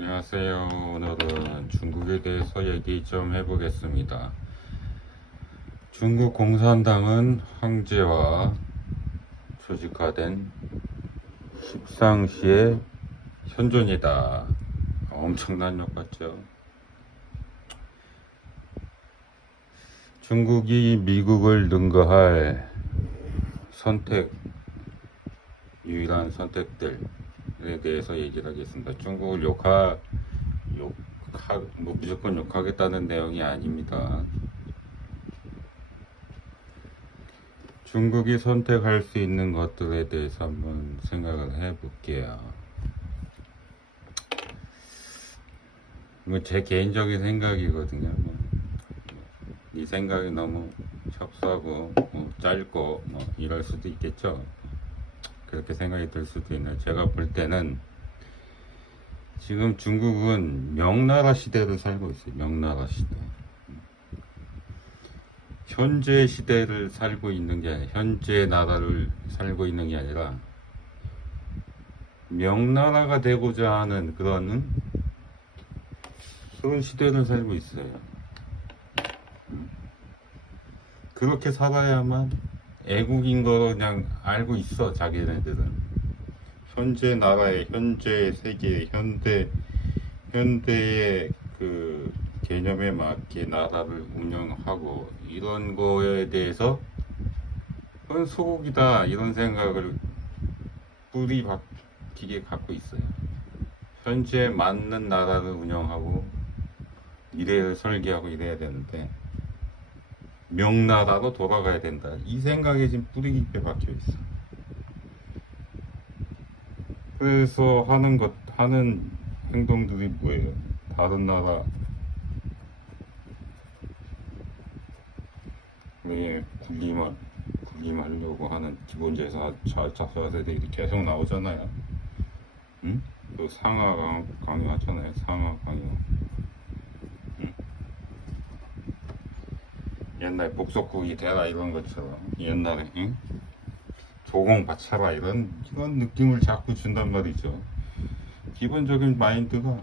안녕하세요. 오늘은 중국에 대해서 얘기 좀 해보겠습니다. 중국 공산당은 황제와 조직화된 십상시의 현존이다. 엄청난 욕 같죠? 중국이 미국을 능가할 유일한 선택들에 대해서 얘기를 하겠습니다. 중국을 무조건 욕하겠다는 내용이 아닙니다. 중국이 선택할 수 있는 것들에 대해서 한번 생각을 해볼게요. 제 개인적인 생각이거든요. 이 생각이 너무 협소하고 짧고 이럴 수도 있겠죠. 그렇게 생각이 들 수도 있나요? 제가 볼 때는 지금 중국은 명나라 시대를 살고 있어요. 명나라 시대. 현재 시대를 살고 있는 게 아니라, 현재 나라를 살고 있는 게 아니라 명나라가 되고자 하는 그런 시대를 살고 있어요. 그렇게 살아야만 애국인 거 그냥 알고 있어. 자기네들은 현재 나라의, 현재 세계의, 현대의 그 개념에 맞게 나라를 운영하고 이런 거에 대해서 그건 소국이다 이런 생각을 뿌리 박히게 갖고 있어요. 현재 맞는 나라를 운영하고 미래를 설계하고 이래야 되는데 명나라로 돌아가야 된다. 이 생각에 지금 뿌리 깊게 박혀 있어. 그래서 하는 행동들이 뭐예요? 다른 나라 왜 군림하려고 하는 기본제사 자세들이 계속 나오잖아요. 응? 그 상하 강요하잖아요. 상하 강요. 응? 옛날 복속국이 되라 이런 것처럼 옛날에 응? 조공 바쳐라 이런 느낌을 자꾸 준단 말이죠. 기본적인 마인드가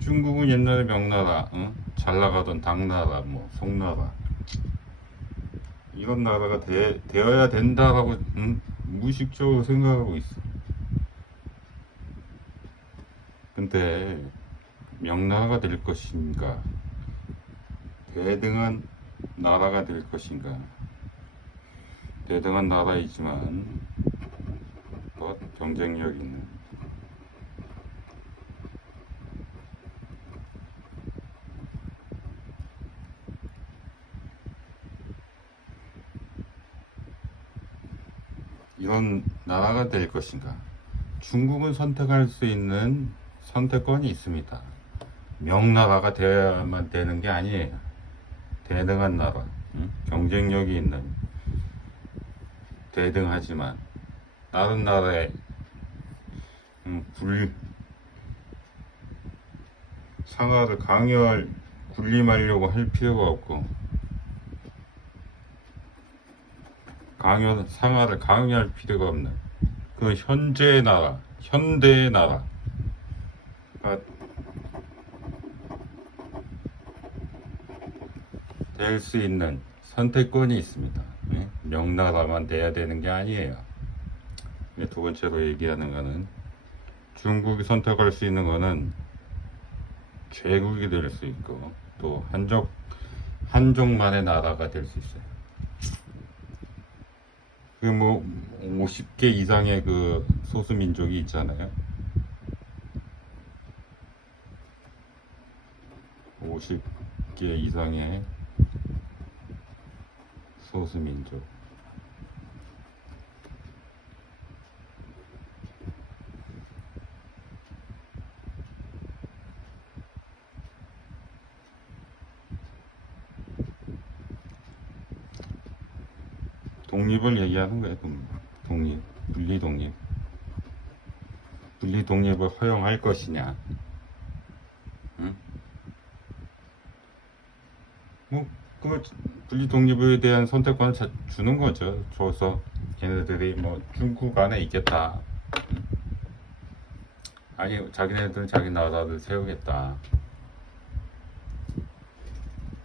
중국은 옛날에 명나라, 응? 잘 나가던 당나라, 송나라 이런 나라가 되어야 된다라고 무의식적으로 생각하고 있어. 근데 명나라가 될 것인가? 대등한 나라가 될 것인가? 대등한 나라이지만 더 경쟁력 있는 이런 나라가 될 것인가? 중국은 선택할 수 있는 선택권이 있습니다. 명나라가 되어야만 되는 게 아니에요. 대등한 나라, 경쟁력이 있는 대등하지만 다른 나라에 상하를 군림하려고 할 필요가 없고 상하를 강요할 필요가 없는 그 현재의 나라, 현대의 나라가 될 수 있는 선택권이 있습니다. 명나라만 돼야 되는 게 아니에요. 두 번째로 얘기하는 거는 중국이 선택할 수 있는 거는 제국이 될 수 있고 또 한족만의 나라가 될 수 있어요. 그 50개 이상의 그 소수민족이 있잖아요. 50개 이상의 소수민족. 독립을 얘기하는 거예요. 분리 독립을 허용할 것이냐? 응? 그 분리 독립에 대한 선택권을 주는 거죠. 줘서 걔네들이 중국 안에 있겠다. 아니 자기네들은 자기 나라를 세우겠다.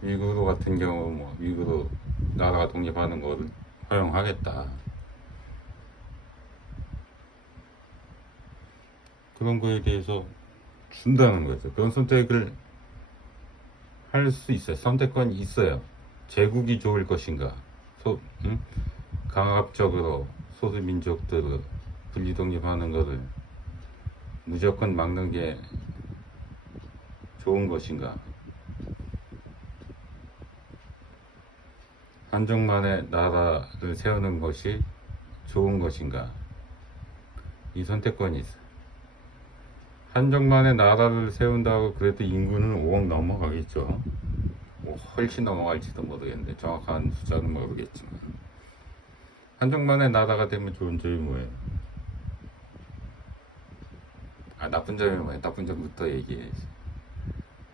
미국 같은 경우 뭐 미국 나라가 독립하는 거를 허용하겠다. 그런 거에 대해서 준다는 거죠. 그런 선택을 할 수 있어요. 선택권이 있어요. 제국이 좋을 것인가, 응? 강압적으로 소수민족들을 분리독립하는 것을 무조건 막는 게 좋은 것인가, 한족만의 나라를 세우는 것이 좋은 것인가, 이 선택권이 있어요. 한족만의 나라를 세운다고 그래도 인구는 5억 넘어가겠죠. 뭐 훨씬 넘어갈지도 모르겠는데 정확한 숫자는 모르겠지만, 한족만의 나라가 되면 좋은 점이 뭐예요? 나쁜 점이 뭐예요? 나쁜 점부터 얘기해야지.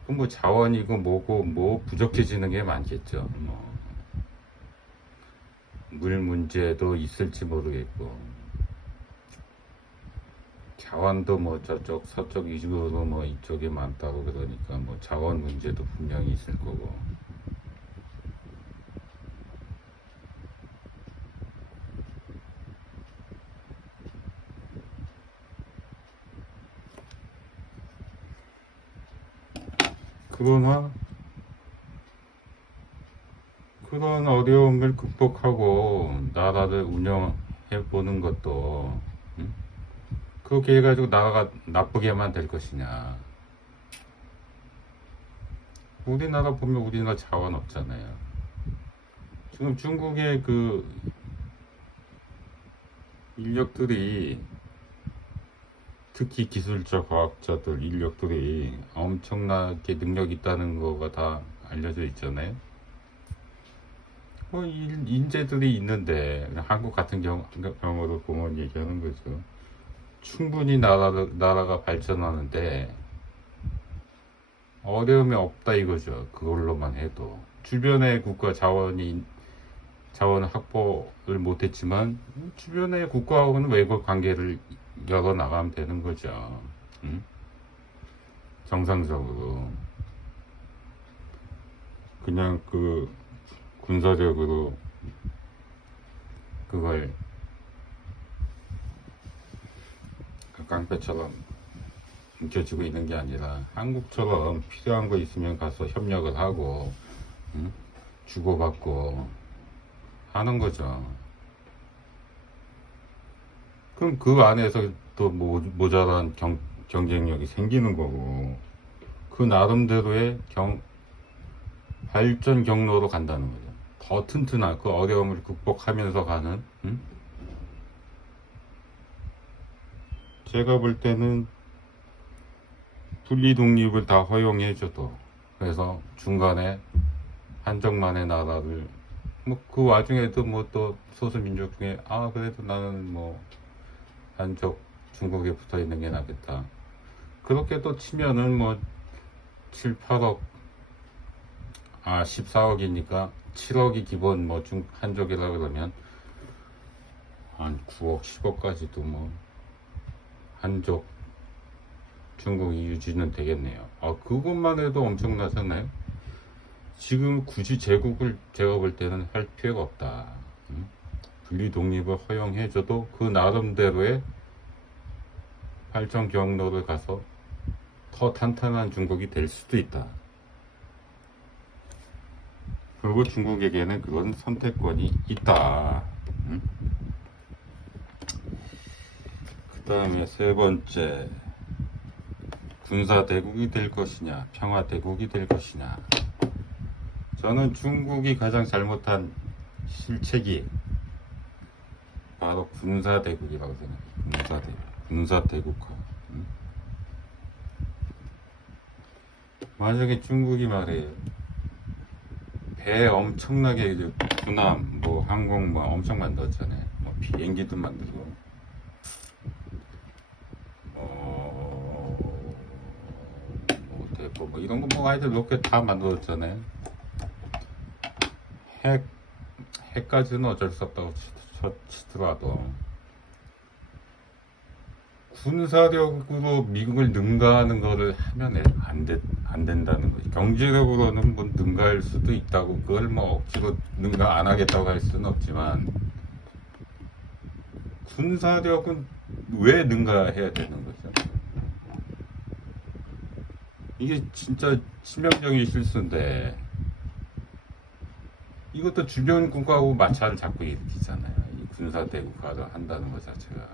그럼 뭐 자원이고 뭐고 뭐 부족해지는 게 많겠죠. 뭐 물 문제도 있을지 모르겠고, 자원도 뭐 저쪽 서쪽 위주로 뭐 이쪽에 많다고 그러니까 뭐 자원 문제도 분명히 있을 거고. 그러나 그런 어려움을 극복하고 나라를 운영해 보는 것도, 응? 그렇게 해가지고 나라가 나쁘게만 될 것이냐. 우리나라 보면 우리나라 자원 없잖아요. 지금 중국의 그 인력들이, 특히 기술자 과학자들 인력들이 엄청나게 능력 있다는 거가 다 알려져 있잖아요. 뭐 인재들이 있는데 한국 같은 경우로 보면 얘기하는 거죠. 충분히 나라가 발전하는데 어려움이 없다 이거죠. 그걸로만 해도 주변의 국가 자원 확보를 못했지만 주변의 국가하고는 외국 관계를 열어 나가면 되는 거죠. 응? 정상적으로 그냥 그 군사력으로 그걸 그 깡패처럼 움켜쥐고 있는 게 아니라 한국처럼 필요한 거 있으면 가서 협력을 하고, 응? 주고받고 하는 거죠. 그럼 그 안에서 또 모자란 경쟁력이 생기는 거고, 그 나름대로의 발전 경로로 간다는 거죠. 더 튼튼한 그 어려움을 극복하면서 가는, 응? 제가 볼 때는 분리 독립을 다 허용해줘도, 그래서 중간에 한정만의 나라를, 뭐 그 와중에도 뭐 또 소수민족 중에 그래도 나는 뭐 한쪽 중국에 붙어 있는 게 낫겠다, 그렇게 또 치면은 뭐 7, 8억, 14억이니까 7억이 기본, 뭐 한족이라 그러면 한 9억, 10억까지도 뭐 한족 중국이 유지는 되겠네요. 그것만 해도 엄청나잖아요. 지금 굳이 제국을 제가 볼 때는 할 필요가 없다. 응? 분리 독립을 허용해줘도 그 나름대로의 발전 경로를 가서 더 탄탄한 중국이 될 수도 있다. 그리고 중국에게는 그런 선택권이 있다. 응? 그 다음에 세 번째, 군사 대국이 될 것이냐, 평화 대국이 될 것이냐. 저는 중국이 가장 잘못한 실책이 바로 군사 대국이라고 생각해요. 군사 대국화. 응? 만약에 중국이 말이에요, 배 엄청나게 이제 군함, 뭐 항공 뭐 엄청 만들었잖아요. 뭐 비행기도 만들고, 뭐 대포 뭐 이런 거 뭐 하여튼 로켓 다 만들었잖아요. 핵까지는 어쩔 수 없다고 치더라도 군사력으로 미국을 능가하는 거를 하면 안 된다는 거지. 경제력으로는 뭐 능가할 수도 있다고, 그걸 뭐 억지로 능가 안 하겠다고 할 수는 없지만, 군사력은 왜 능가해야 되는 거죠? 이게 진짜 치명적인 실수인데, 이것도 주변 국가하고 마찰을 자꾸 일으키잖아요. 이 군사 대국화를 한다는 것 자체가.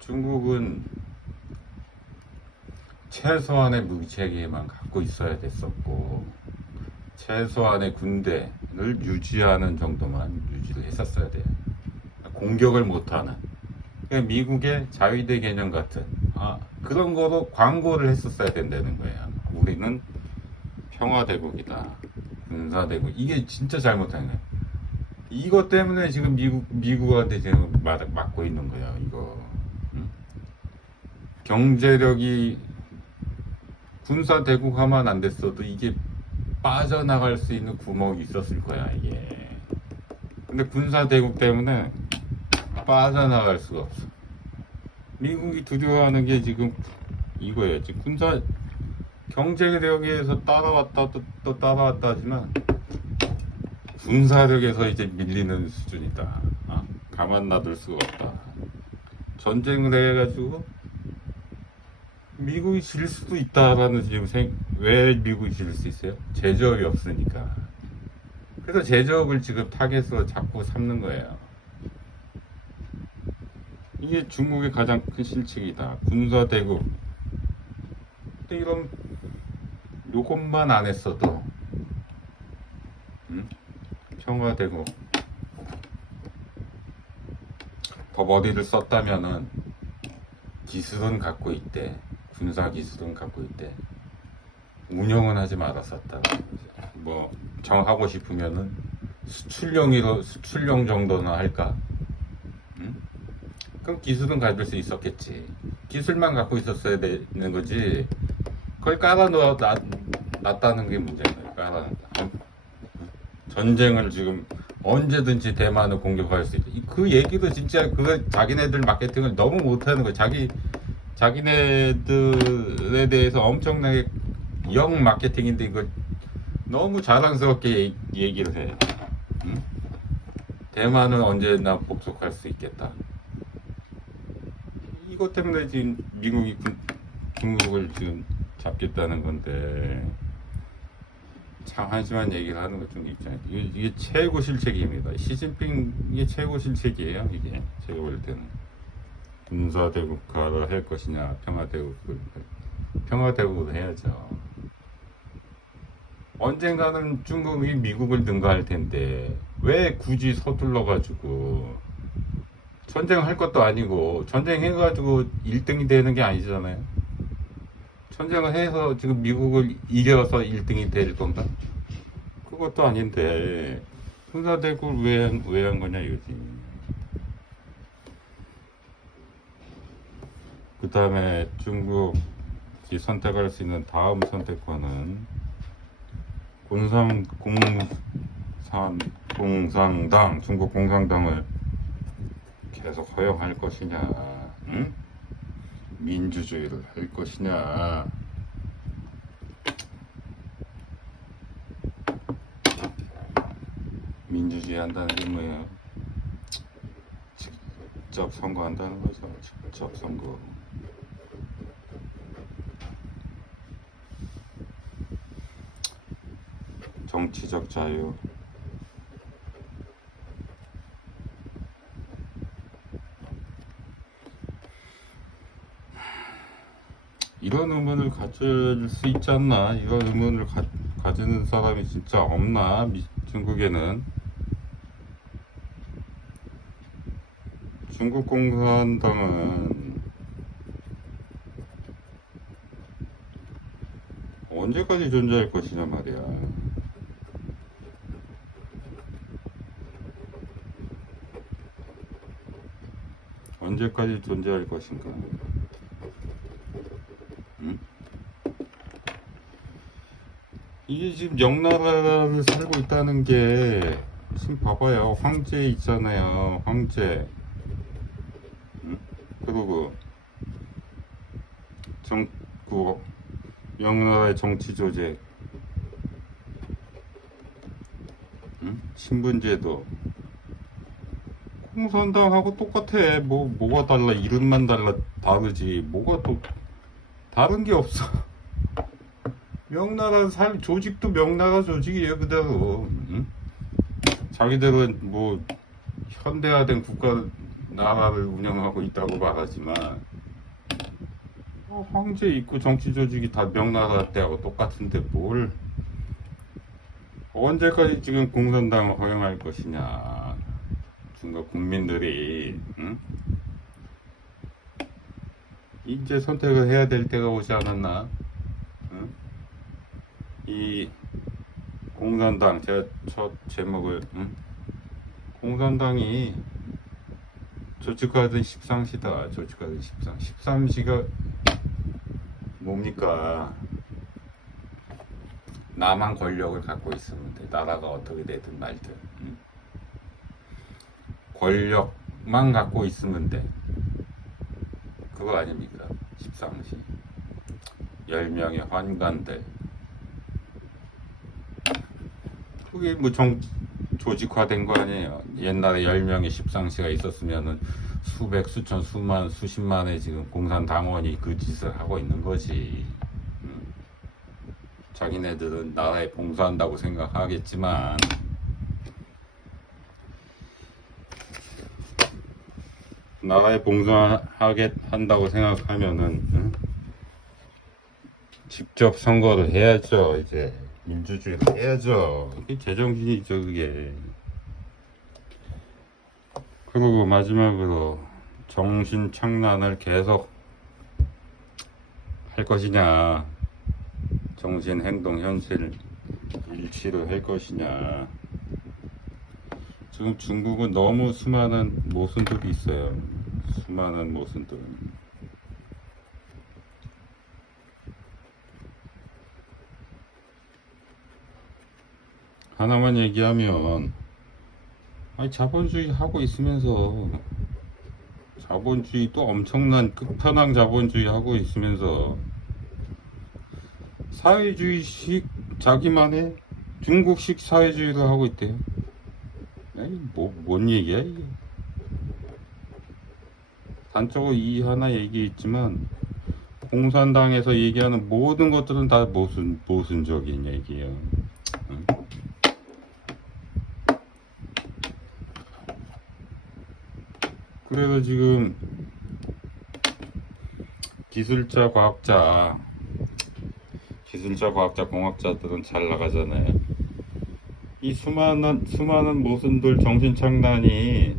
중국은 최소한의 무기 체계만 갖고 있어야 됐었고, 최소한의 군대를 유지하는 정도만 유지를 했었어야 돼요. 공격을 못하는. 그러니까 미국의 자위대 개념 같은 그런 거로 광고를 했었어야 된다는 거예요. 우리는 평화대국이다, 군사대국. 이게 진짜 잘못한 거예요. 이것 때문에 지금 미국한테 지금 맞고 있는 거예요. 이거. 경제력이 군사대국화만 안 됐어도 이게 빠져나갈 수 있는 구멍이 있었을 거야, 이게. 근데 군사대국 때문에 빠져나갈 수가 없어. 미국이 두려워하는 게 지금 이거예요. 지금 경제력에서 따라왔다 또 따라왔다 하지만 군사력에서 이제 밀리는 수준이다. 가만 놔둘 수가 없다. 전쟁을 해가지고 미국이 질 수도 있다라는 지금 왜 미국이 질 수 있어요? 제조업이 없으니까. 그래서 제조업을 지금 타겟으로 자꾸 삼는 거예요. 이게 중국의 가장 큰 실책이다. 군사대국. 근데 이런 요것만 안 했어도 평화대국 더 머리를 썼다면은 기술은 갖고 있대. 군사 기술은 갖고 있대. 운영은 하지 말았었다. 뭐 정하고 싶으면은 수출용 정도는 할까? 그럼 기술은 가질 수 있었겠지. 기술만 갖고 있었어야 되는 거지. 그걸 놨다는 게 문제인 거야. 깔아놨다. 전쟁을 지금 언제든지 대만을 공격할 수 있다. 그 얘기도 진짜 자기네들 마케팅을 너무 못하는 거야. 자기네들에 대해서 엄청나게 영 마케팅인데 이걸 너무 자랑스럽게 얘기를 해. 대만은 언제나 복속할 수 있겠다. 이것 때문에 지금 미국이 중국을 지금 잡겠다는 건데, 참 한심한 얘기를 하는 것 좀 있잖아요. 이게 최고 실책입니다. 시진핑이 최고 실책이에요. 이게 제가 볼 때는 군사대국화를 할 것이냐, 평화대국을 해야죠. 언젠가는 중국이 미국을 능가할 텐데 왜 굳이 서둘러 가지고, 전쟁할 것도 아니고 전쟁해가지고 1등이 되는 게 아니잖아요. 전쟁을 해서 지금 미국을 이겨서 1등이 될 건가? 그것도 아닌데 군사대국을 왜 한 거냐 이거지. 그 다음에 중국이 선택할 수 있는 다음 선택권은 공산당, 중국 공산당을 계속 허용할 것이냐, 응? 민주주의를 할 것이냐. 민주주의 한다는 게 뭐예요? 직접 선거한다는 거죠. 직접 선거. 정치적 자유. 이런 의문을 가질 수 있지 않나? 이런 의문을 가지는 사람이 진짜 없나? 중국에는. 중국 공산당은 언제까지 존재할 것이냐 말이야. 언제까지 존재할 것인가? 이게 지금 영나라를 살고 있다는 게, 지금 봐봐요. 황제 있잖아요. 황제. 그리고 그 명나라의 정치 조직, 응? 신분제도 공산당하고 똑같아. 뭐가 달라? 이름만 다르지. 뭐가 또 다른 게 없어. 명나라 조직도 명나라 조직이에요 그대로. 응? 자기들은 뭐 현대화된 국가 나라를 운영하고 있다고 말하지만 황제 있고 정치 조직이 다 명나라 때하고 똑같은데 뭘 언제까지 지금 공산당을 허용할 것이냐. 중국 국민들이 응? 이제 선택을 해야 될 때가 오지 않았나. 응? 이 공산당, 제가 첫 제목을 응? 공산당이 조직화된 십상시다. 조직화된 십상. 십상시가 뭡니까? 나만 권력을 갖고 있으면 돼. 나라가 어떻게 되든 말든. 응? 권력만 갖고 있으면 돼. 그거 아닙니까? 십상시. 10명의 환관들. 그게 뭐 조직화된 거 아니에요. 옛날에 10명의 십상시가 있었으면은 수백, 수천, 수만, 수십만의 지금 공산당원이 그 짓을 하고 있는 거지. 자기네들은 나라에 봉사한다고 생각하겠지만 나라에 봉사하게 한다고 생각하면은 직접 선거를 해야죠. 이제 민주주의를 해야죠. 그게 제정신이죠 그게. 그리고 마지막으로 정신착란을 계속 할 것이냐, 정신, 행동, 현실 일치를 할 것이냐. 지금 중국은 너무 수많은 모순들이 있어요. 수많은 모순들. 하나만 얘기하면, 아니, 자본주의 하고 있으면서, 자본주의 또 엄청난 끝판왕 자본주의 하고 있으면서, 사회주의식 자기만의 중국식 사회주의를 하고 있대요. 아니, 뭔 얘기야, 이게. 단적으로 이 하나 얘기했지만, 공산당에서 얘기하는 모든 것들은 다 모순적인 얘기예요. 응? 그래서 지금 기술자, 과학자, 공학자들은 잘 나가잖아요. 이 수많은 모순들, 정신착란이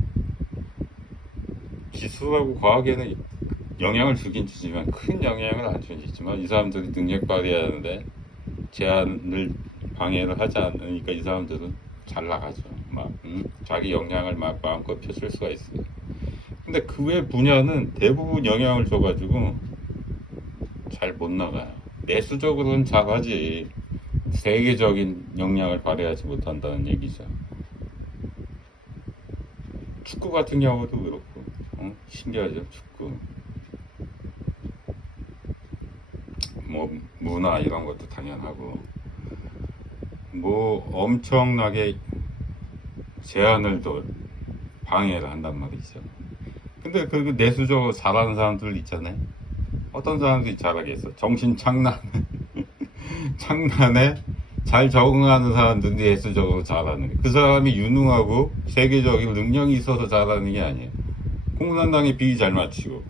기술하고 과학에는 영향을 주긴 주지만 큰 영향을 안 주지만 이 사람들이 능력 발휘하는데 제한을 방해를 하지 않으니까 이 사람들은 잘 나가죠. 자기 역량을 마음껏 펼칠 수가 있어요. 근데 그 외 분야는 대부분 영향을 줘가지고 잘 못 나가요. 내수적으로는 잘하지 세계적인 역량을 발휘하지 못한다는 얘기죠. 축구 같은 경우도 그렇고 신기하죠. 축구 뭐 문화 이런 것도 당연하고 뭐 엄청나게 제한을 또 방해를 한단 말이죠. 근데 그 내수적으로 잘하는 사람들 있잖아요. 어떤 사람들이 잘하겠어. 정신착란에 잘 적응하는 사람들이 내수적으로 잘하는 게. 그 사람이 유능하고 세계적인 능력이 있어서 잘하는 게 아니에요. 공산당에 비위 잘 맞추고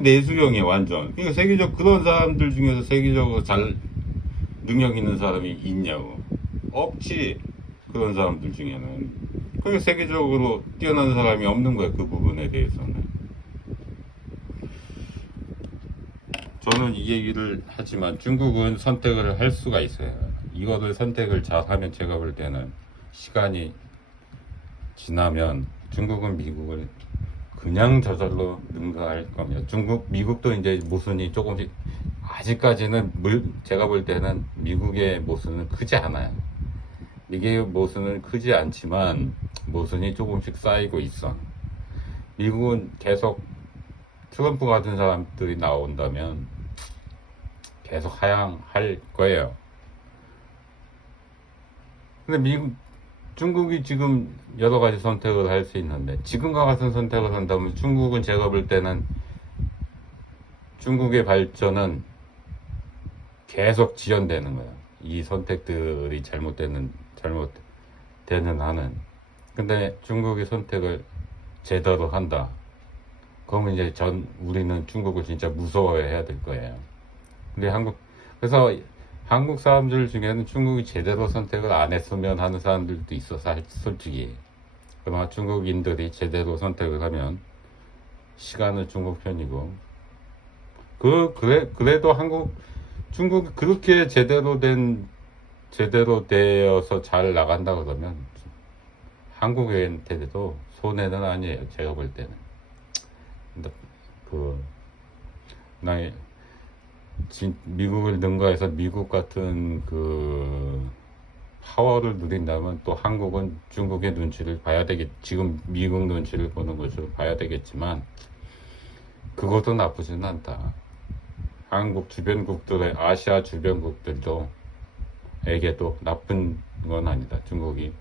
내수형이 완전. 그러니까 세계적 그런 사람들 중에서 세계적으로 잘 능력 있는 사람이 있냐고. 없지. 그런 사람들 중에는. 그러니까 세계적으로 뛰어난 사람이 없는 거야. 그 부분에 대해서는. 저는 이 얘기를 하지만 중국은 선택을 할 수가 있어요. 이거를 선택을 잘 하면 제가 볼 때는 시간이 지나면 중국은 미국을 그냥 저절로 능가할 겁니다. 미국도 이제 모순이 조금씩 아직까지는 제가 볼 때는 미국의 모순은 크지 않아요. 이게 모순은 크지 않지만 모순이 조금씩 쌓이고 있어. 미국은 계속 트럼프 같은 사람들이 나온다면 계속 하향할 거예요. 근데 중국이 지금 여러 가지 선택을 할 수 있는데, 지금과 같은 선택을 한다면 중국은 제가 볼 때는 중국의 발전은 계속 지연되는 거예요. 이 선택들이 잘못되는 한은. 근데 중국이 선택을 제대로 한다. 그러면 이제 우리는 중국을 진짜 무서워해야 될 거예요. 근데 그래서 한국 사람들 중에는 중국이 제대로 선택을 안 했으면 하는 사람들도 있어서, 솔직히. 그러나 중국인들이 제대로 선택을 하면 시간은 중국 편이고, 그래도 중국이 그렇게 제대로 되어서 잘 나간다 그러면 한국인한테도 손해는 아니에요. 제가 볼 때는. 근데 미국을 능가해서 미국 같은 파워를 누린다면 또 한국은 중국의 눈치를 봐야 지금 미국 눈치를 보는 것으로 봐야 되겠지만, 그것도 나쁘지는 않다. 한국 주변국들의, 아시아 주변국들도 에게도 나쁜 건 아니다. 중국이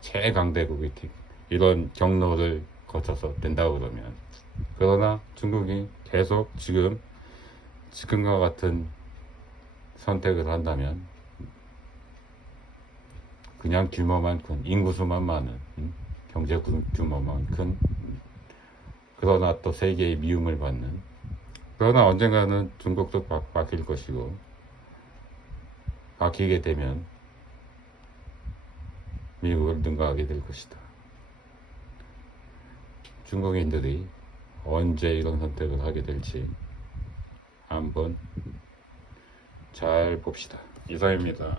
최강대국이 이런 경로를 거쳐서 된다고 그러면. 그러나 중국이 계속 지금과 같은 선택을 한다면, 그냥 규모만 큰, 인구수만 많은, 경제 규모만 큰, 그러나 또 세계의 미움을 받는, 그러나 언젠가는 중국도 바뀔 것이고, 바뀌게 되면 미국을 능가하게 될 것이다. 중국인들이 언제 이런 선택을 하게 될지 한번 잘 봅시다. 이상입니다.